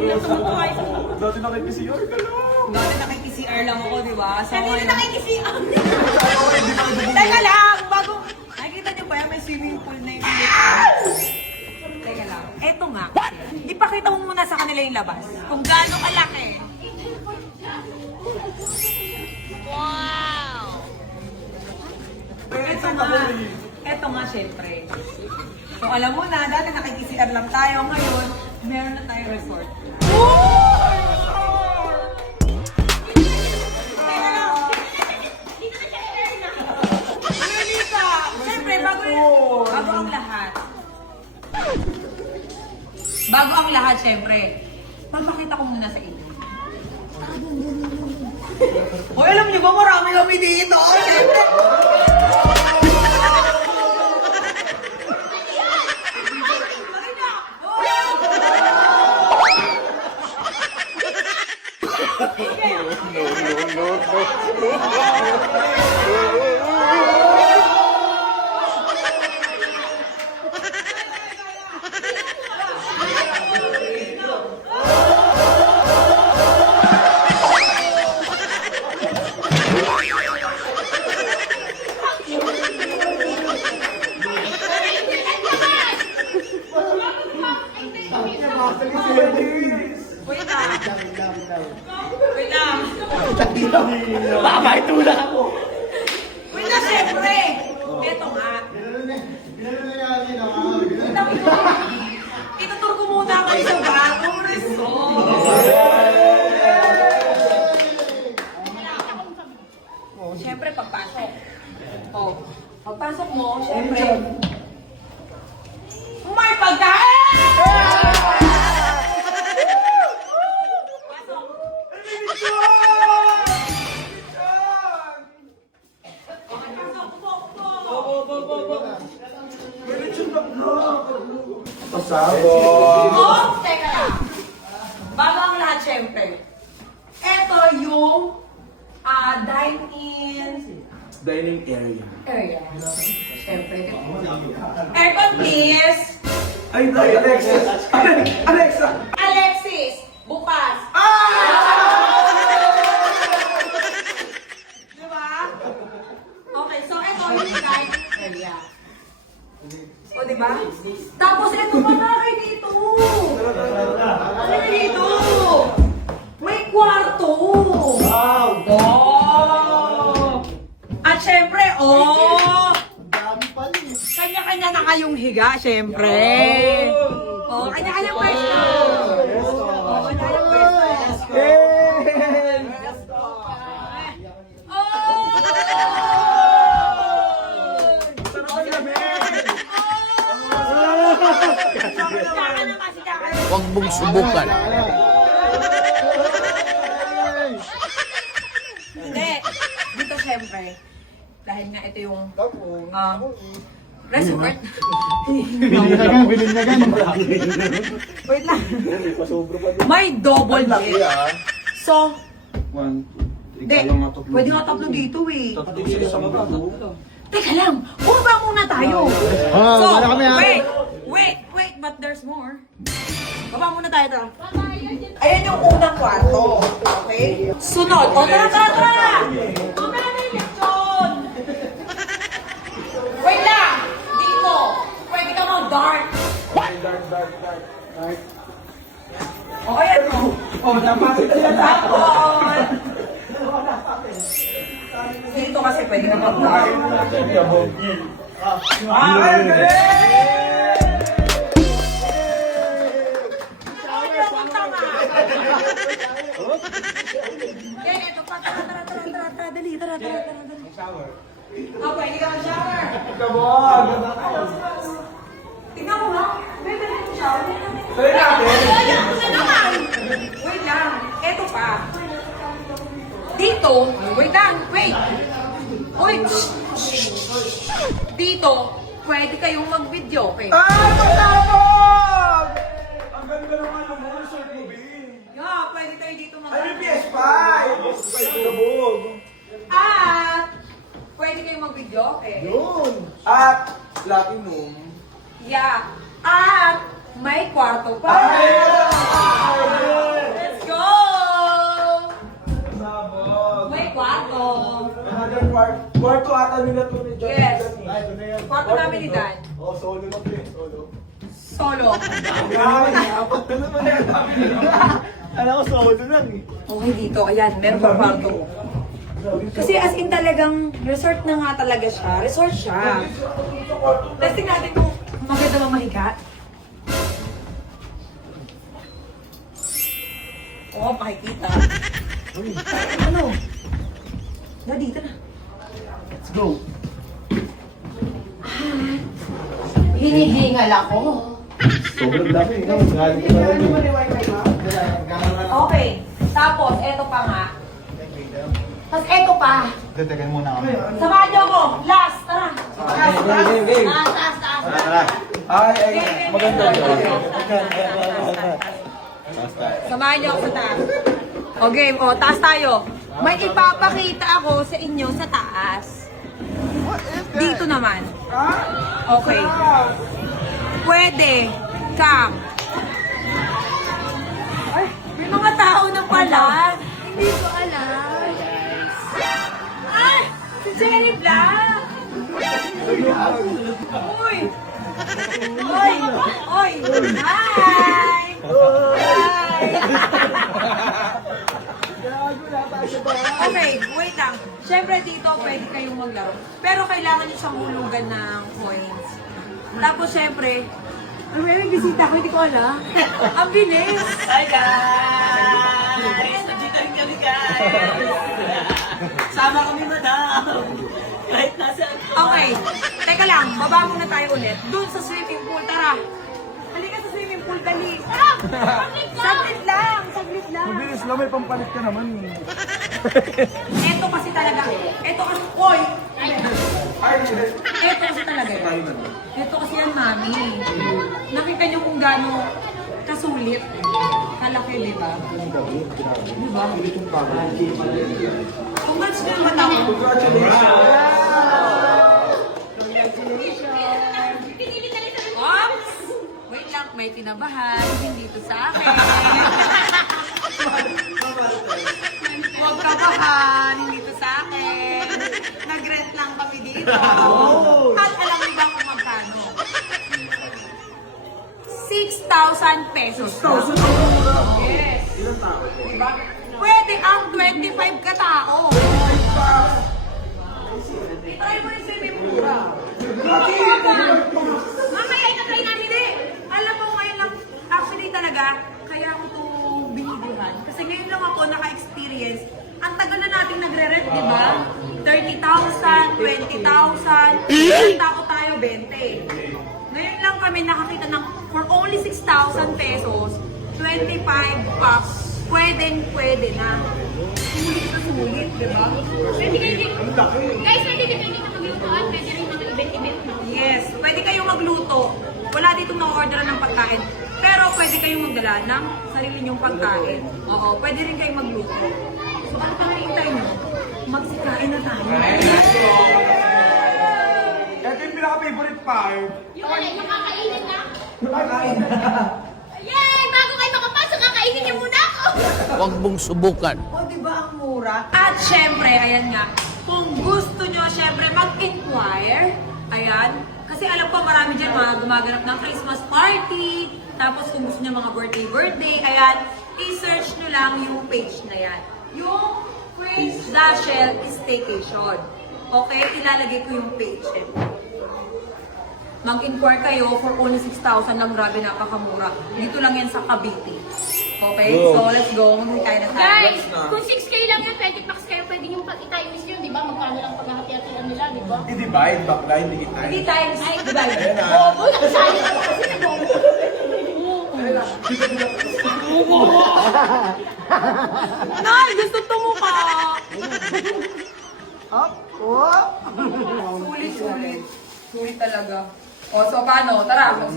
Dati nakikisi-CR ka lang. Dati nakikisi-CR lang ako, di ba? So, Kanina nakikisi-CR. Teka lang, bago... Nakikita niyo ba yan? May swimming pool na yung... Teka lang. Eto nga. Ipakita mo muna sa kanila yung labas. Kung gaano kalaki. Wow! Eto nga, syempre. So, alam mo na, dati nakikisi-CR lang tayo. Ngayon, meron na tayong resort. Bago ang lahat, syempre, magpakita ko muna sa inyo. Hoy, alam niyo ba, marami kami dito. Syempre. Wait lang. Baka itulak ako. Wait lang, syempre. Eto nga. Itutur ko muna kayo sa bagong resort. Syempre, pagpasok. Oh, pagpasok mo, syempre, may pagkain! Pasabog. Oh, teka lang. Bago ang lahat, syempre. Ito yung Dining area. area. Syempre. Aircon, please. Ay, Alexis! Alexa! Alexis, bukas. Diba? Okay, so ito yung dining area. O, diba? Tapos ito pa na kayo dito. Ano na dito? May kwarto. Wow! Oh! At syempre, kanya-kanya na kayong higa, syempre. Oh, kanya-kanyang pwesto. Oh, kanya-kanyang pwesto. Huwag mong subukan. Hindi. Dito syempre. Dahil nga ito yung resort. Bilhin na gan. Wait lang. May double bed. So, hindi. Pwede nga tatlo dito eh. Teka lang. Bumaba muna tayo. So, wait, but there's more. Baba muna tayo ito. Ayan yung unang kwarto. Okay? Sunod. O, tara! Mamaya na yung leksyon. Wait lang. Dito. Pwede ka mag-dark. Dark. O, ayan o. Oh, napasok sila Tapos. Dito kasi pwede ka mag-dark. Yan, ito pa. Tara. Dali. Shower. Oh, pwede ka mag-shower. Kabog! Tingnan mo nga. Pwede ka mag-shower. Tuloy natin. Wait lang. Ito pa. Dito. Wait. Dito, pwede kayong mag-video, okay? Ay, pasabog! Ang ganda naman yung resort mo, Bin. Yeah, pwede kayo dito mag- Ay, may PS5! Kabog! At, pwede kayong mag-video, okay? Yun! At, platinum. Yeah. At, may kwarto pa. Ay! Kwarto ata nila to ni John. Yes. Ay, ito na yan. Kwarto namin ni Dan. Oh, solo na to eh. Solo. Solo. Apat na naman yan. Alam ko, solo lang eh. Okay dito, ayan, meron pa kwarto. Kasi as in talagang resort na nga talaga siya. Resort siya. Testing natin kung maganda ba mahiga. Oo, pakikita. Ano? Na dito na. Let's go. Hinihingal ako. Sobrang laki. Galing ka na lang. Okay. Tapos, eto pa nga. Tapos eto pa. Tatagan muna kami. Samahan niyo ako. Last, tara. Game. Taas. Tara. Ay, maganda yun. Samahan niyo ako sa taas. O game, o taas tayo. May ipapakita ako sa inyo sa taas. Dito naman. Okay. Pwede kang... Ay, may mga tao na pala. Hindi ko alam. Ay, si Jenny Black. Uy. Oy. Oy. Hi. Hi. Okay, wait lang. Siyempre dito pwede kayong maglaro. Pero kailangan nyo siyang hulugan ng coins. Tapos siyempre, may bisita ko, hindi ko alam. Ang bilis! Hi guys! Nandito rin kami guys! Sama kami madam! Kahit nasa... Okay, teka lang, baba muna tayo ulit. Doon sa swimming pool, tara. Halika sa swimming pool, dali. Saglit lang, saglit lang. Mabilis lang, may pampalit ka naman. Ito kasi talaga, ito kasi, oy! Ito kasi talaga yun. Ito kasi yan, mami. Nakita niyo kung gaano kasulit. Kalaki, di ba? Di ba? Congrats din naman ako. Ops! Wait lang, may kinabahan. Hindi ito sa akin. Huwag kabahan, hindi ito sa akin. Nag-rent lang kami dito. At alam niyo ba kung magkano? 6,000 pesos. 6,000 Yes. Diba? Pwede ang 25 katao. Try mo yung swimming pool. Mamaya itatry namin eh. Alam mo ngayon lang, actually talaga, kaya ako ito binibigyan. Kasi ngayon lang ako naka-experience. Ang tagal na natin nagre-rent, di ba? 30,000, 20,000, isang tao tayo, 20. Ngayon lang kami nakakita ng for only 6,000 pesos, 25 bucks, pwede na. Sulit na sulit, di ba? Pwede kayo din. Guys, pwede din kayo maglutuan. Pwede rin mga event-event. Yes, pwede kayong magluto. Wala ditong na-orderan ng pagkain. Pero pwede kayong magdala ng sarili nyong pagkain. Oo, pwede rin kayong magluto. So, ano pang hintayin nyo? Magsikain na tayo. Ito yung pinaka-favorite part. Yung ano, yung kakainin na. Kakain. Yay! Bago kayo makapasok, kakainin niyo muna ako. Huwag mong subukan. O, di ba ang mura? At syempre, ayan nga, kung gusto nyo syempre mag-inquire, ayan, kasi alam ko marami dyan mga gumaganap ng Christmas party, tapos kung gusto nyo mga birthday, ayan, i-search nyo lang yung page na yan. Yung Prince Dashel Staycation. Okay, ilalagay ko yung page. Mag-inquire kayo for only 6,000 lang, grabe, napakamura. Dito lang yan sa Cavite. Okay, so let's go. Mag-hintay tayo na tayo. Guys, kung 6K lang yan, 20 packs kayo, pwede yung pag-itimes yun, di ba? Magkano lang paghahati-hatian nila, di ba? I-divide, backline, hindi kita. Hindi times, ay, diba? Ayan na. Bobo, nakasali ka pa kasi na bobo. Nay, gusto tumukha! Up, oh. Sulit. Sulit talaga. O, so paano? Tara,